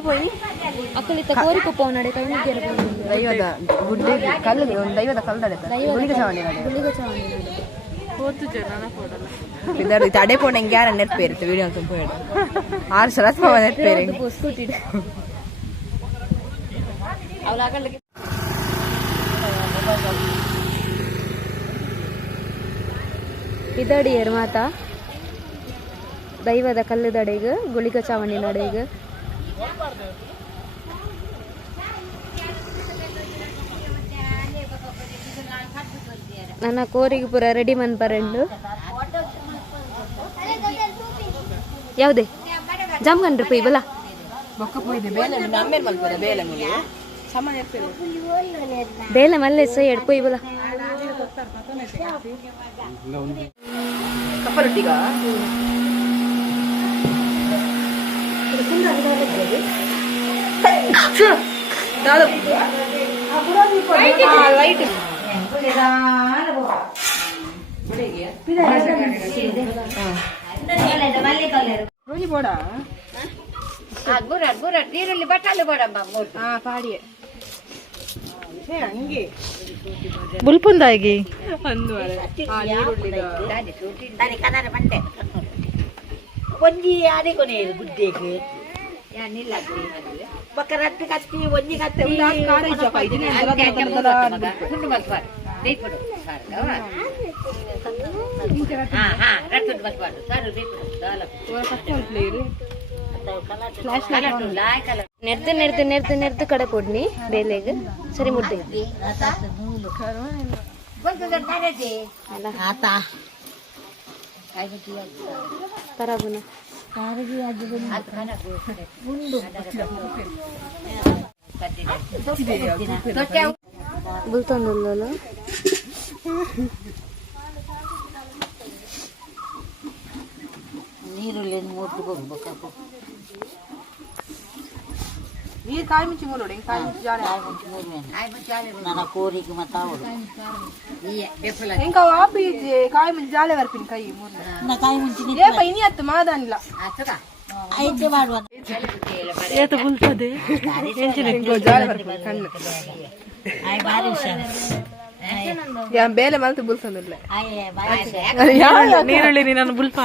పోయి అక్కలిత కోరి కుప్ప నಡೆ ಕೈ ಮುಗಿಯರ ದೈವದ ಗುಡ್ಡೆ ಕಲ್ಲು ಒಂದು ದೈವದ ಕಲ್ಲು ನಡೆ ಗುಳಿಗ ಚಾವಣಿ ನಡೆ ಹೋತು ಜನನ ಕೊಡಲ್ಲ ಇದರ ತಡೆ ಪೋಣ ಇಂಗ ಯಾರ ನೆರ್ಪೇರುತ್ತೆ ವಿಡಿಯೋ ಅಂತ ಪೋಯಡ ಆರ್ ಸರಸ್ ಪವ ನೆರ್ಪೇರೆ ಸ್ಕೂಟಿ ಅವಲಾಗಲಿಗೆ ಇದಡಿಯರ್ ಮಾತಾ ದೈವದ ಕಲ್ಲು ದಡೆಗೆ ಗುಳಿಗ ಚಾವಣಿ ನಡೆಗೆ ನನ್ನ ಕೋರಿಗೆ ಪೂರ ರೆಡಿ ಮನ್ಪರೆಂಡು ಯಾವುದೇ ಜಾಮ್ಗಂಡ್ರಿ ಪೈ ಬಲ ಬೇಲೆ ಮಲ್ಲೆ ಸೈ ಎಡ್ ಪೊಯ್ ಬಲ ಕಪ್ಪರೊಟ್ಟಿಗ ಲೈಟ್ ನೀರಲ್ಲಿ ಬಟ್ಟಲು ಪಾಡಿ ಬುಲ್ಪುಂದಾಗಿ ಒಂಜಿ ಆಡಿ ಕೊನೆ ಗುಡ್ಡೆಗೆ ಬಕರಟ್ಟಿ ಕಟ್ಟಿ ಒಂಜಿ ಕಟ್ಟಿ ನೆರ್ದು ನೆರ್ದು ನೆರ್ದು ನೆರ್ದು ಕಡೆ ಕೊಡ್ನಿ ಬೇಲೆಗೆ ಸರಿ ಮುಟ್ಟಿ ತರಬುನ ಬುಲ್ತಂದುಲ್ಲ ನೀರುಳ್ಳಿ ಮೂರ್ತಿ ಹೋಗ್ಬೇಕು ನೀರು ಕಾಯಿ ಮುಂಚಿ ಮೂರು ಕಾಯಿ ಮುಂಚಿ ಜಾಲೆ ನನ್ನ ಕೋರಿಗೆ ಮತ್ತಾವಡು ಇಂಕ ವಾಪಿ ಕಾಯಿ ಮುಂಚಿ ಜಾಲೆ ಬರ್ತೀನಿ ಕೈ ಮೂರು ಕಾಯಿ ಮುಂಚಿ ಏಪ ಇನಿ ಅತ್ತು ಮಾದಾನಿಲ್ಲ ಐತೆ ಮಾಡುವ ಏತ ಬುಲ್ತದೆ ಜಾಲೆ ಬರ್ತೀನಿ ಕಣ್ಣು ಬಾರಿ ಹುಷಾರು ಯಾ ಬೇಲೆ ಮಲ್ತು ಬುಲ್ಸಂದಿಲ್ಲ ನೀರುಳ್ಳಿ ನೀನನ್ನು ಬುಲ್ಪ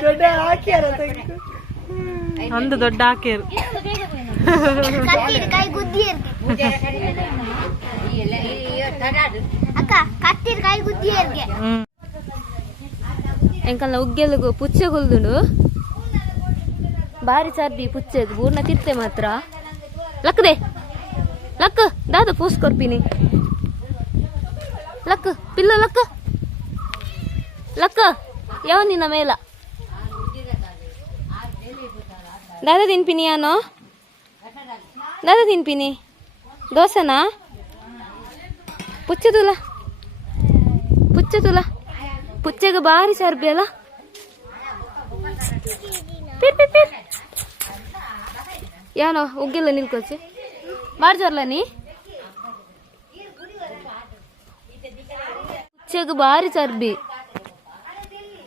ದೊಡ್ಡ ಹಾಕ್ಯಾರ ಒಂದು ದೊಡ್ಡ ಹಾಕ್ಯಾರ ಎಂಕಲ್ನ ಉಗ್ಗೆಲ್ಗು ಪುಚ್ಚೆ ಕೊಲ್ದುಂಡು ಬಾರಿ ಚಾರ್ಬಿ ಪುಚ್ಚೆದು ಪೂರ್ಣ ತಿರ್ತೆ ಮಾತ್ರ ಲಕ್ಕದೆ ಲಕ್ ದಾದ ಪೂಸ್ ಕೊರ್ಪಿನಿ ಲಕ್ ಪಿಲ್ಲ ಲಕ್ ಲಕ್ ಯಾವ ನಿನ್ನ ಮೇಲ ದಾದ ತಿನ್ಪಿನಿ ಯಾನೋ ದಾದ ತಿನ್ಪಿನಿ ದೋಸೆನಾ ಪುಚ್ಚೆ ತುಲ ಪುಚ್ಚೆಗೆ ಬಾರಿ ಚಾರ್ಬಿ ಅಲ್ಲ ಪಿರ್ ಪಿರ್ ಪಿರ್ ಯಾನೋ ಉಗ್ಗೆಲ್ಲ ನಿಲ್ಕೊಚ್ಚಿ ಮಾಡ್ಜಾರ್ಲ ನೀ ಪುಚ್ಚೆಗೆ ಬಾರಿ ಚರ್ಬಿ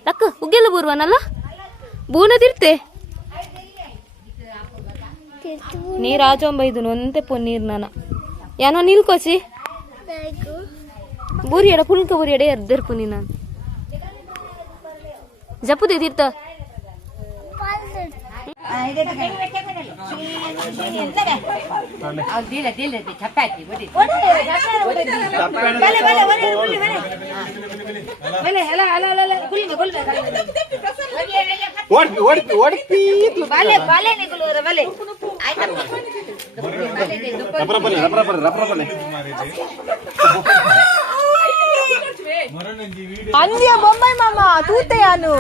ಲಕ್ಕ ಉಗ್ಗೆಲ್ಲ ಬೂರ್ವನಲ್ಲ ಬೂನ ತಿರ್ತೆ ನೀರು ಆಚೊಂಬೈದು ಒಂತೆ ಪೊ ನೀರು ನಾನ ಯಾನೋ ನಿಲ್ಕೋಚಿ ಬೂರಿ ಎಡ ಪುಲ್ಕ ಬೂರಿ ಎಡೆ ಎರ್ದೆರ್ಪು ನೀ ನಾನು ಜಪ್ಪುದೆ ತೀರ್ಥ ಅಂದ್ಯ ಬೊಮ್ಮೈ ಮಾಮ ತೂತೆಯಾನು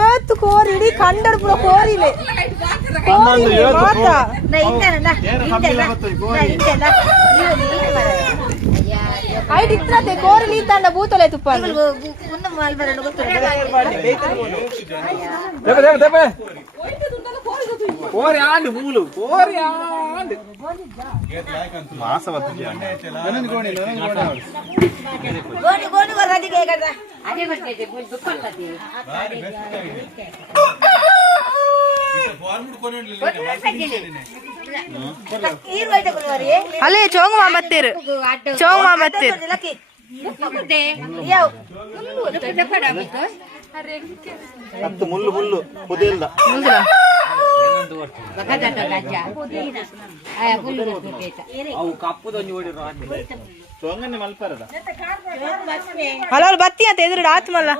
ಏತ್ತು ಕೋರಿಡಿ ಕಂಡರ್ ಪುರ ಕೋರಿಲೆ ಐದು ಇತ್ರತೆ ಕೋರಿಲಿ ತಂಡ ಬೂತಲೆ ತುಪ್ಪ ಕೋರಿ ಆಂಡ್ ಮೂಲು ಕೋರಿ ಆಂಡ್ ಮಾಸವತ್ತು ನನನ್ ಗೋಣಿ ಗೋಣಿ ಗೋಣಿ ವರದಿ ಕೇಗದ ಅದೇ ಬರ್ತೈತೆ ದುಪ್ಪತ್ತತಿ ಅಲ್ಲೇ ಚೋಂಗ್ ಮಾಮತ್ತೀರು ಮುಳ್ಳು ಮುಳ್ಳು ಪುದಿಲ್ದ ಅಲ್ಲ ಬತ್ತಿ ಅಂತ ಎದುರು ಆತ್ಮಲ್ಲ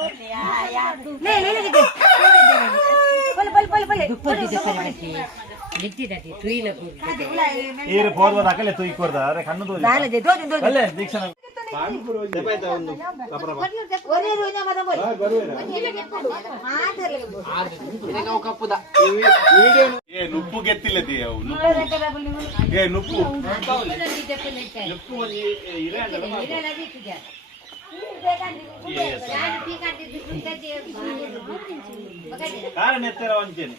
ನುಪ್ಪು ಗೆತ್ತಿಲ್ಲ ನುಪ್ಪು ಕಾರಣ ಎತ್ತರ ವಂಚನೆ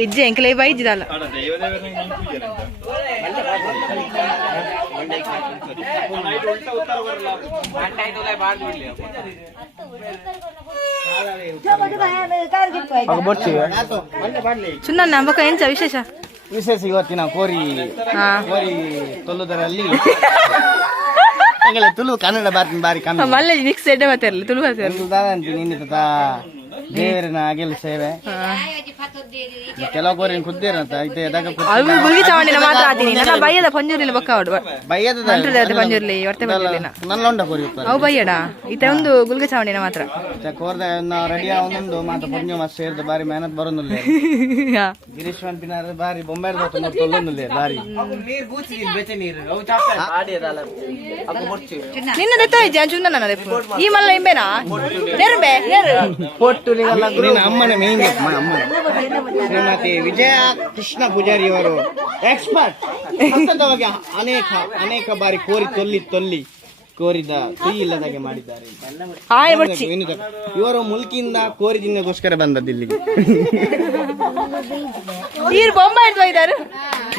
ಇಜ್ಜೆ ಎಂಕಲೇ ಬೈಜಿದಲ್ಲ ಸುನ್ನ ಬೊಕ್ಕ ಎಂಚ ವಿಶೇಷ ವಿಶೇಷ ಇವತ್ತಿನ ಕೋರಿ ತೊಲ್ಲುದರಲ್ಲಿ ತುಳು ಕನ್ನಡ ಬಾರಿ ಕಮ್ಮಿ ಮಲ್ಲೆ ಮಿಕ್ಸ್ ಎಡ್ಡೆ ಮಾತಾಡಲಿ ತುಳು ನಿನ್ನ ದೇವರಿನ ಅಗೆಲ್ ಸೇವೆ ಕೆಲವು ಕೋರಿ ಕುದ್ದೇರಂತ ಅವು ಗುಲ್ಗಿ ಚಾವಣಿನ ಮಾತ್ರ ಆತೀನಿ ನನ್ನ ಬಯ್ಯದ ಪಂಜೂರಿನ ಬೊಕ್ಕ ಅವಡು ಬಯ್ಯದ ಪಂಜೂರ್ಲಿ ಹೊರತೆ ಪಂಜೂರ್ಲಿನ ನಲ್ಲೊಂಡ ಕೋರಿ ಅವು ಬಯ್ಯಡ ಈತ ಒಂದು ಗುಲ್ಗಿ ಚಾವಣಿನ ಮಾತ್ರ ಕೋರ್ದ ರೆಡಿ ಒಂದೊಂದು ಮಾತ್ರ ಪಂಜು ಮಾಸ ಸೇರಿದ ಬಾರಿ ಮೆಹನತ್ ಬರೋದಿಲ್ಲ ಗಿರೀಶ್ ಪಂಪಿನಾರ ಬಾರಿ ಬೊಂಬೆ ತೊಲ್ಲೊಂದಿಲ್ಲ ಬಾರಿ ನಿನ್ನ ದೆತ್ತ ಚುಂದ ನನ್ನ ಈ ಮಲ್ಲ ಇಂಬೇನಾ ನೆರಬೆ ಅಮ್ಮನ ಮೇನ್ ಶ್ರೀಮತಿ ವಿಜಯ ಕೃಷ್ಣ ಪೂಜಾರಿ ಅವರು ಎಕ್ಸ್ಪರ್ಟ್ ಅನೇಕ ಬಾರಿ ತೊಲ್ಲಿ ಕೋರಿದ ಸುಯಿ ಇಲ್ಲದಾಗೆ ಮಾಡಿದ್ದಾರೆ. ಇವರು ಮುಲ್ಕಿಯಿಂದ ಕೋರಿದಿಂದಗೋಸ್ಕರ ಬಂದದ್ದು ಇಲ್ಲಿಗೆ.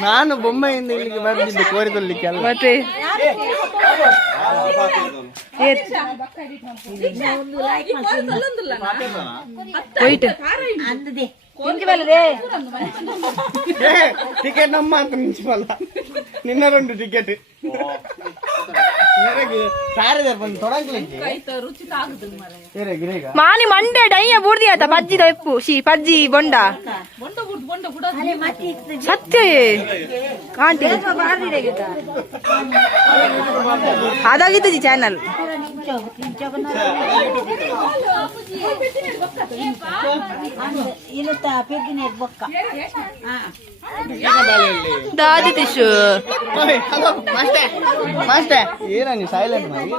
ನಾನು ಬೊಂಬೆಯಿಂದ ಇಲ್ಲಿಗೆ ಬಂದಿದ್ದೆ ಕೋರಿ ತೊಲ್ಲಿಕ್ಕೆ ಅಲ್ಲ. ಟಿಕೆಟ್ ನಮ್ಮ ಅಂತ ಮುನ್ಸಿಪಲ್ ನಿನ್ನ 2 ಟಿಕೆಟ್ ಮಾನಿ ಮಂಡೆ ಡೈಯ ಬೂರ್ದಿ ಆತ ಪಜ್ಜಿ ದಪ್ಪು ಪಜ್ಜಿ ಬೊಂಡ ಸತ್ಯ ಅದಾಗಿತ್ತು ಚಾನಲ್ ದಾದಿ ತಿಶು ಏನ ನೀವು ಸೈಲೆಂಟ್ ಮಾಡಿ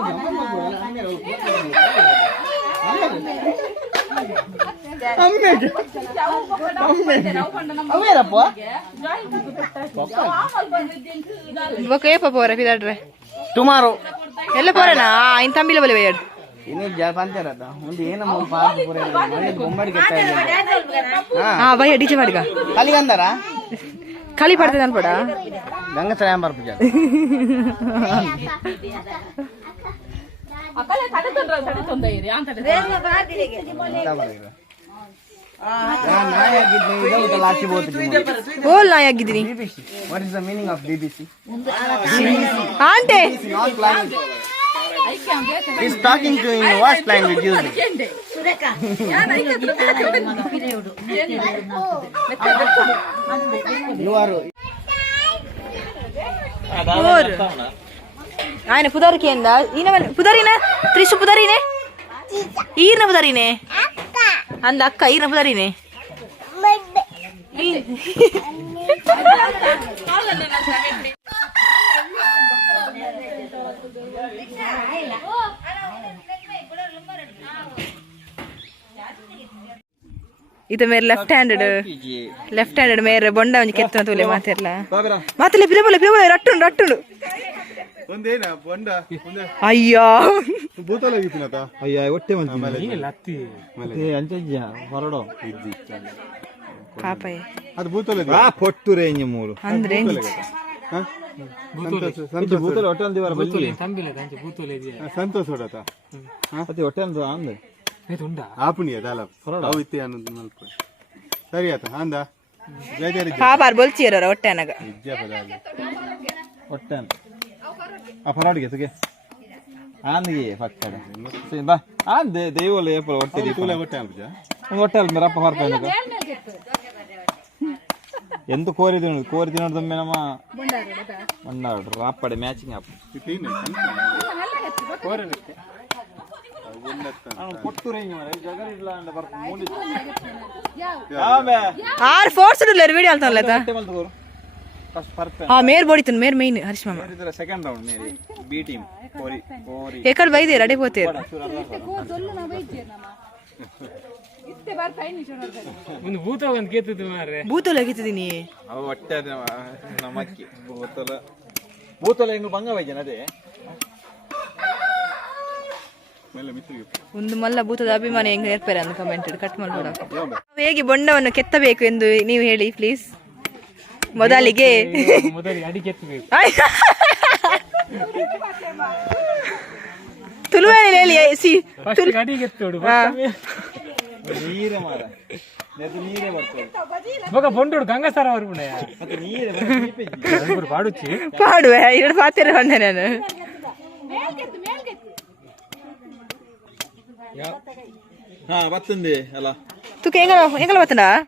ಟುಮಾರೋ ಎಲ್ಲ ಪೋರನಾ ಇನ್ ತಂಬಿಲ ಬಲೆ ಬೇಡ ಇನ್ನು ಪಂಚಾರತ ಒಂದು ಏನ ಪಾರ್ಕ್ ಪೂರ ಬೊಂಬಡಿ ಕೆಟ್ಟ ಹಾ ಭಯ ಡಿಜೆ ಮಾಡಿಗ ಖಾಲಿ ಅಂದಾರ ಖಾಲಿ ಪಡ್ತದೆ ಅನ್ಬೇಡ ಗಂಗ ಸಾಯಂಬಾರ ಪೂಜಾ ಬೋಲ್ ನಾಯಿ ಆಗಿದ್ದೀನಿ. What is the meaning of BBC? ಆಂಟೆ He's talking to in what language using? You are. ఆయన పుదరికి ఏందా ఈయన పుదరినే త్రిషు పుదరినే ఈయన పుదరినే అంద అక్క ఈయన పుదరినే ಇದು ಮೇರೆ ಲೆಫ್ಟ್ ಹ್ಯಾಂಡೆಡ್ ಮೇರೆ ಬೊಂಡ ಒಂಜಿ ಕೆತ್ತನ ತೂಲೆ ಮಾತೆಲ್ಲ ಪಿರಬಲ ರಟ್ಟುಂಡು ಅಯ್ಯೋ ಅಯ್ಯ ಹೊಟ್ಟೆ ಹೊರಡೋ ಪಾಪಯ್ಯ ಅದು ಭೂತಲ ಪೊಟ್ಟು ರೇಂಜ್ ಮೂರು ಅಂದ್ರೆ ಭೂತಲ ಹೊಟ್ಟೆ ಅಂದಿವಾರ ಸಂತೋಷ ಹೊಡತ ಅದೇ ಹೊಟ್ಟೆ ಅಂದ ಅಂದೆ ಆಪುಣಿ ಅದಲ್ಲ ಅವಿತ್ತೆ ಅನ್ನೋದು ಮಲ್ಪ ಸರಿ ಆತ ಅಂದ ಬೇಜಾರಿ ಪಾಪಾರ್ ಬೊಲ್ಚಿಯರ ಹೊಟ್ಟೆ ಅನಗ ಹೊಟ್ಟೆ ಆ ಪರಾಡಿಗೆ ತುಗೆ ಆಂದಿಗೆ ಪಕ್ಕದ ಬಾ ಆಂದೆ ದೈವಲ ಏಪಲ ಹೊಟ್ಟೆ ತೂಲೆ ಹೊಟ್ಟೆ ಅಂಬಜ ಹೊಟ್ಟೆ ಅಲ್ಲ ಮೇರಪ್ಪ ಹಾರ್ತಾನೆ ಎಂತ ಕೋರಿ ತಿನ್ನೋದಮ್ಮೆ ನಮ್ಮ ಬಂಡಾಡ್ರು ರಾಪಡೆ ಮ್ಯಾಚಿಂಗ್ ಆಪ್ ಆರ್ ಫೋರ್ಸ್ ಡುಲ್ಲರ್ ವಿಡಿಯೋ ಅಲ್ತಲ್ಲ ಹಾ ಮೇರ್ ಬೋಡಿತನ್ ಮೇರ್ ಮೈನ್ ಹರ್ಷ ಮಾಮ ಸೆಕೆಂಡ್ ರೌಂಡ್ ಮೇರಿ ಬಿ ಟೀಮ್ ಕೋರಿ ಎಕಡೆ ಬೈದೆ ರೆಡಿ ಹೋಗ್ತೀರ ಭೂತೋಲ ಗೆತ್ತಿದ್ದೀನಿ ಹೊಟ್ಟೆ ನಮಕ್ಕಿ ಭೂತೋಲ ಹೆಂಗ್ ಭಂಗ ಬೈಜನ ಅದೇ ಒಂದು ಮಲ್ಲ ಭೂತದ ಅಭಿಮಾನ ಹೆಂಗ್ ಇರ್ತಾರೆ ಅಂತ ಕಮೆಂಟ್ ಕಟ್ ಮಾಡ್ಬೋಡ ಹೇಗೆ ಬೊಂಡವನ್ನು ಕೆತ್ತಬೇಕು ಎಂದು ನೀವು ಹೇಳಿ ಪ್ಲೀಸ್ ಮೊದಲಿಗೆ ತುಳುವಲ್ಲಿ ಹೇಳಿ ಪಾಡುವೆ ಎರಡು ಪಾತ್ರ ಬಂದೆ ನಾನು ಬರ್ತಂದೆ ಅಲ್ಲ ತುಕ ಹೆಂಗಲ ಬತ್ತನ